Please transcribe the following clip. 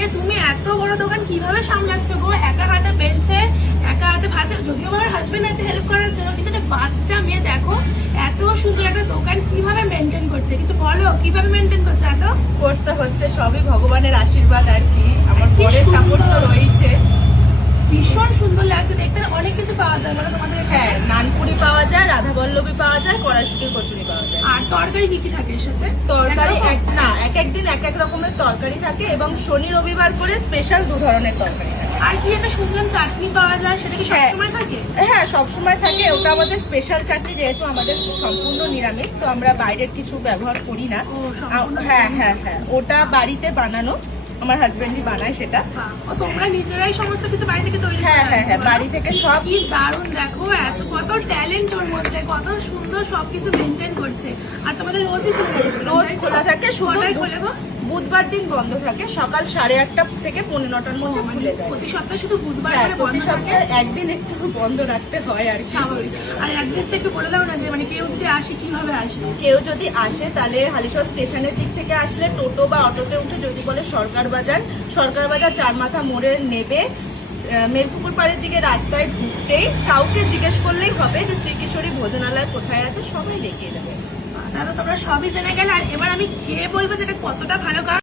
মানে তুমি এত বড় দোকান কিভাবে সামলাচ্ছ গো? একা হাতে বেলছে, একা হাতে ভাজে। যদিও আমার হাজবেন্ড আছে হেল্প করার জন্য, কিন্তু একটা বাচ্চা মেয়ে দেখো এত সুন্দর একটা দোকান কিভাবে মেনটেন করছে, কিছু বলো কিভাবে মেনটেন করছে? এত করতে হচ্ছে, সবই ভগবানের আশীর্বাদ আর কি। আমার কি বরের সাপোর্ট তো সুন্দর। রয়েছে। ভীষণ সুন্দর লাগছে দেখতে, অনেক কিছু পাওয়া যায় মানে তোমাদের এখানে। হ্যাঁ, নানপুরি পাওয়া যায়, রাধাবল্লভী পাওয়া যায়, কড়াইশুটির কচুরি পাওয়া যায়। আর তরকারি কি কি থাকে এর সাথে? তরকারি একরকম? না, এক একদিন এক এক রকমের তরকারি থাকে এবং শনি রবিবার করে স্পেশাল 2 ধরনের তরকারি থাকে। আর কি একটা শুনলাম চাটনি পাওয়া যায়, সেটা কি হ্যাঁ। সবসময় থাকে? হ্যাঁ, সবসময় থাকে। ওটা আমাদের স্পেশাল চাটনি, যেহেতু আমাদের সম্পূর্ণ নিরামিষ, তো আমরা বাইরের কিছু ব্যবহার করি না। ও, সম্পূর্ণ হ্যাঁ নিরামিষ। হ্যাঁ হ্যাঁ, ওটা বাড়িতে বানানো, আমার হাজবেন্ডই বানায় সেটা। বাহ, ও তোমরা নিজেরাই সমস্ত কিছু বাড়ি থেকে তৈরি হ্যাঁ করে হ্যাঁ আনছো, হ্যাঁ, বলো? বাড়ি থেকে সব। কি দারুণ দেখো, এত কত ট্যালেন্ট ওর মধ্যে, কত সুন্দর সবকিছু মেনটেন করছে। আর তোমাদের রোজই খোলা থাকে? রোজ খোলা থাকে, শুধু কটায় খোলে গো? বুধবার দিন বন্ধ থাকে, সকাল 8:30 থেকে 9:30টার মধ্যে মানে খুলে যায়। প্রতি সপ্তাহে শুধু বুধবার হ্যাঁ, করে প্রতি বন্ধ থাকে? সপ্তাহে একদিন একটু বন্ধ রাখতে হয় আর কি। স্বাভাবিক। আর অ্যাড্রেসটা একটু বলে দাও না, যে মানে কেউ যদি আসে কিভাবে আসবে? কেউ যদি আসে তাহলে হালিশহর স্টেশনের দিক থেকে আসলে টোটো বা অটোতে উঠে যদি বলে সরকার বাজার 4 মাথা মোড়ে নেবে, মেলপুকুর পাড়ের দিকে রাস্তায় ঢুকতেই কাউকে জিজ্ঞেস করলেই হবে যে শ্রীকিশোরী ভোজনালয় কোথায় আছে, সবাই দেখিয়ে দেবে। দাদা তোমরা সবই জেনে গেলে, আর এবার আমি খেয়ে বলবো যেটা কতটা ভালো। কারণ